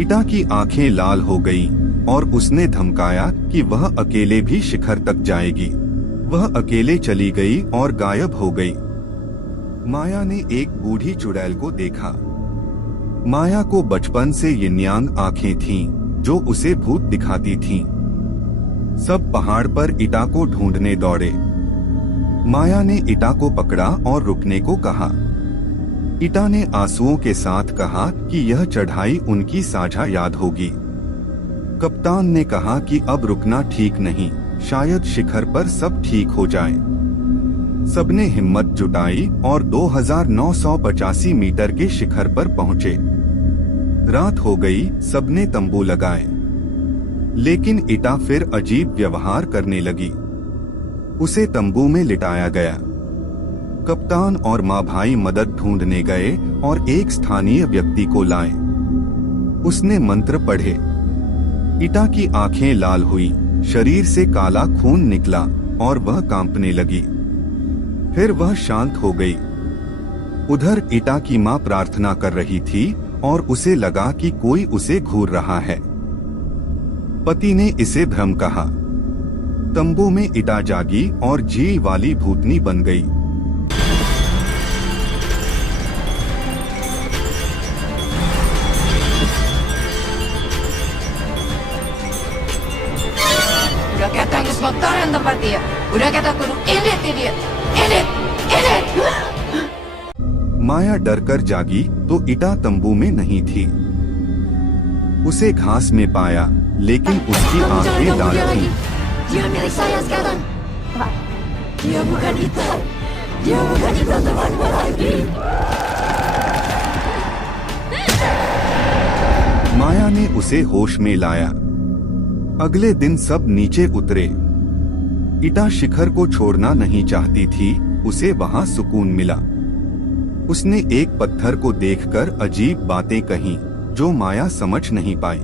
ईटा की आंखें लाल हो गईं और उसने धमकाया कि वह अकेले भी शिखर तक जाएगी। वह अकेले चली गई और गायब हो गई। माया ने एक बूढ़ी चुड़ैल को देखा। माया को बचपन से यिन्यांग आंखें थीं, जो उसे भूत दिखाती थीं। सब पहाड़ पर ईटा को ढूंढने दौड़े। माया ने ईटा को पकड़ा और रुकने को कहा। ईटा ने आंसुओं के साथ कहा कि यह चढ़ाई उनकी साझा याद होगी। कप्तान ने कहा कि अब रुकना ठीक नहीं, शायद शिखर पर सब ठीक हो जाए। सबने हिम्मत जुटाई और 2985 मीटर के शिखर पर पहुंचे। रात हो गई, सबने तंबू लगाए, लेकिन ईटा फिर अजीब व्यवहार करने लगी। उसे तंबू में लिटाया गया। कप्तान और माँ भाई मदद ढूंढने गए और एक स्थानीय व्यक्ति को लाए। उसने मंत्र पढ़े। ईटा की आंखें लाल हुई, शरीर से काला खून निकला और वह कांपने लगी। फिर वह शांत हो गई। उधर ईटा की माँ प्रार्थना कर रही थी और उसे लगा कि कोई उसे घूर रहा है। पति ने इसे भ्रम कहा। तंबू में ईटा जागी और झील वाली भूतनी बन गई। Udah kata nggak sebentar tempat dia. Udah kata kudu ini dia. Ini. माया डरकर जागी तो ईटा तंबू में नहीं थी। उसे घास में पाया, लेकिन उसकी आंखें लाल थीं। Dia milik saya sekarang. Dia bukan kita. Dia bukan kita teman lagi. माया ने उसे होश में लाया। अगले दिन सब नीचे उतरे। ईटा शिखर को छोड़ना नहीं चाहती थी, उसे वहां सुकून मिला। उसने एक पत्थर को देखकर अजीब बातें कहीं, जो माया समझ नहीं पाई।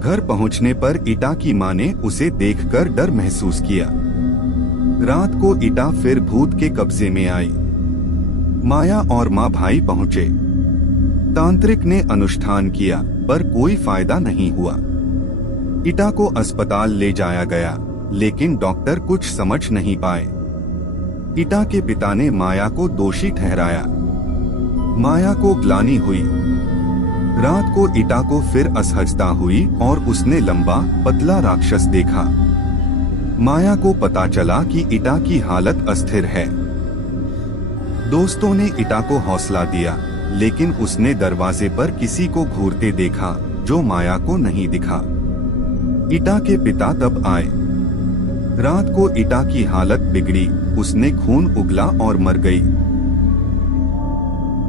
घर पहुंचने पर ईटा की मां ने उसे देखकर डर महसूस किया। रात को ईटा फिर भूत के कब्जे में आई। माया और माँ भाई पहुंचे। तांत्रिक ने अनुष्ठान किया, पर कोई फायदा नहीं हुआ। ईटा को अस्पताल ले जाया गया, लेकिन डॉक्टर कुछ समझ नहीं पाए। ईटा के पिता ने माया को दोषी ठहराया। माया को ग्लानि हुई। रात को ईटा को फिर असहजता हुई और उसने लंबा पतला राक्षस देखा। माया को पता चला कि ईटा की हालत अस्थिर है। दोस्तों ने ईटा को हौसला दिया, लेकिन उसने दरवाजे पर किसी को घूरते देखा, जो माया को नहीं दिखा। ईटा के पिता तब आए। रात को ईटा की हालत बिगड़ी, उसने खून उगला और मर गई।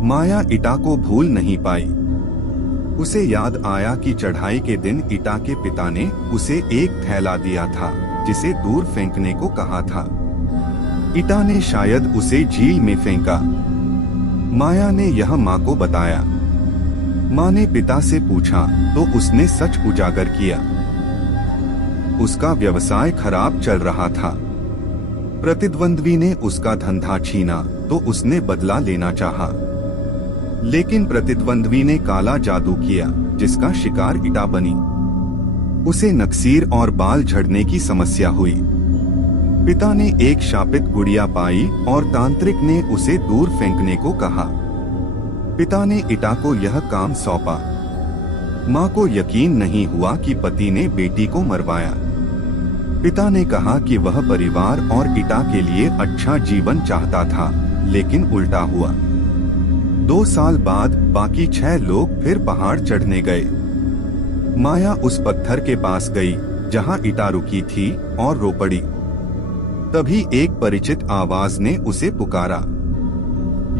माया ईटा को भूल नहीं पाई। उसे याद आया कि चढ़ाई के दिन ईटा के पिता ने उसे एक थैला दिया था, जिसे दूर फेंकने को कहा था। ईटा ने शायद उसे झील में फेंका। माया ने यह माँ को बताया। माँ ने पिता से पूछा तो उसने सच उजागर किया। उसका व्यवसाय खराब चल रहा था। प्रतिद्वंद्वी ने उसका धंधा छीना तो उसने बदला लेना चाहा, लेकिन प्रतिद्वंद्वी ने काला जादू किया, जिसका शिकार ईटा बनी। उसे नक्सीर और बाल झड़ने की समस्या हुई। पिता ने एक शापित गुड़िया पाई और तांत्रिक ने उसे दूर फेंकने को कहा। पिता ने ईटा को यह काम सौंपा। माँ को यकीन नहीं हुआ कि पति ने बेटी को मरवाया। पिता ने कहा कि वह परिवार और ईटा के लिए अच्छा जीवन चाहता था, लेकिन उल्टा हुआ। 2 साल बाद बाकी 6 लोग फिर पहाड़ चढ़ने गए। माया उस पत्थर के पास गई जहां ईटा रुकी थी और रो पड़ी। तभी एक परिचित आवाज ने उसे पुकारा।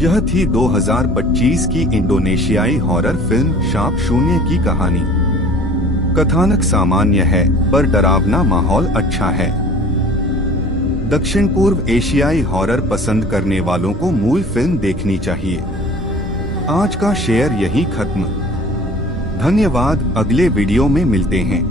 यह थी 2025 की इंडोनेशियाई हॉरर फिल्म शाप शून्य की कहानी। कथानक सामान्य है, पर डरावना माहौल अच्छा है। दक्षिण पूर्व एशियाई हॉरर पसंद करने वालों को मूल फिल्म देखनी चाहिए। आज का शेयर यहीं खत्म। धन्यवाद, अगले वीडियो में मिलते हैं।